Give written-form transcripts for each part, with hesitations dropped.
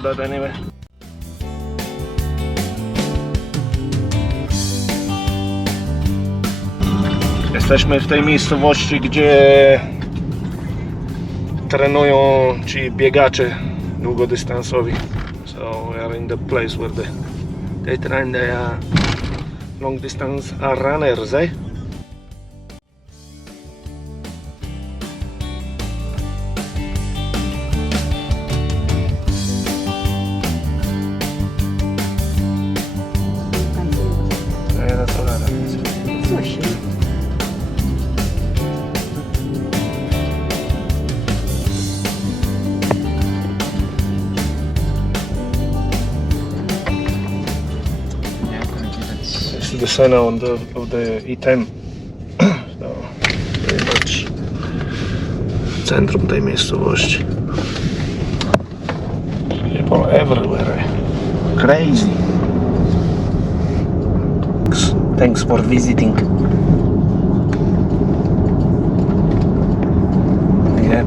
about that anyway. Jesteśmy w tej miejscowości, gdzie trenują ci biegacze długodystansowi. So we are in the place where they train the long distance runners, eh? Yeah, that's all that is. This is the center of the Iten. So, very much centrum tej miejscowości. People everywhere. Crazy. Thanks for visiting. Yeah.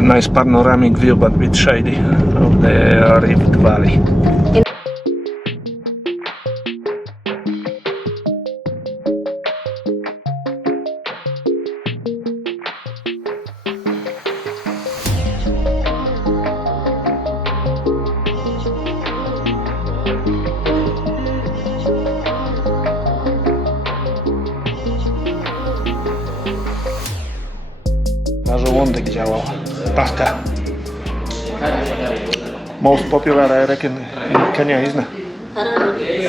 Nice panoramic view, but a bit shady of the Rift Valley. Na żołądek działał. Pasta. Most popular, I reckon, in Kenya, isn't it? Okay.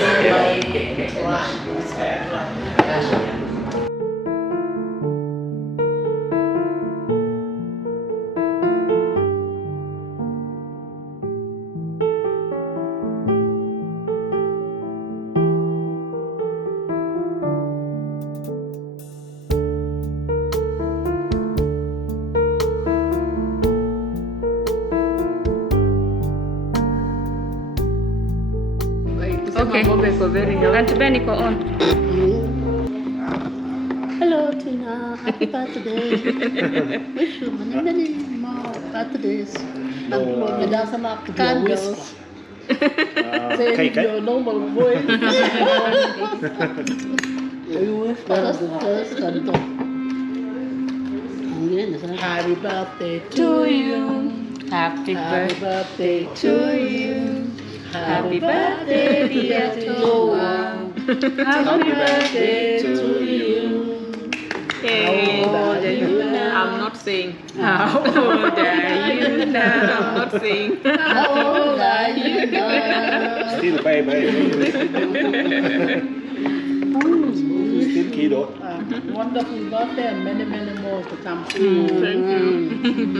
And Benny go on. Hello Tina, happy birthday. Wish you many, many more birthdays. And with us enough candles. Saying your normal voice. First and happy birthday to you. Happy birthday to you. Happy birthday, dear Toa. Happy birthday to you. Hey, how old are you now? I'm not saying. How old are you now? I'm not saying. How old are you now? Still baby. Still kiddo. Wonderful birthday and many, many more to come. Thank you.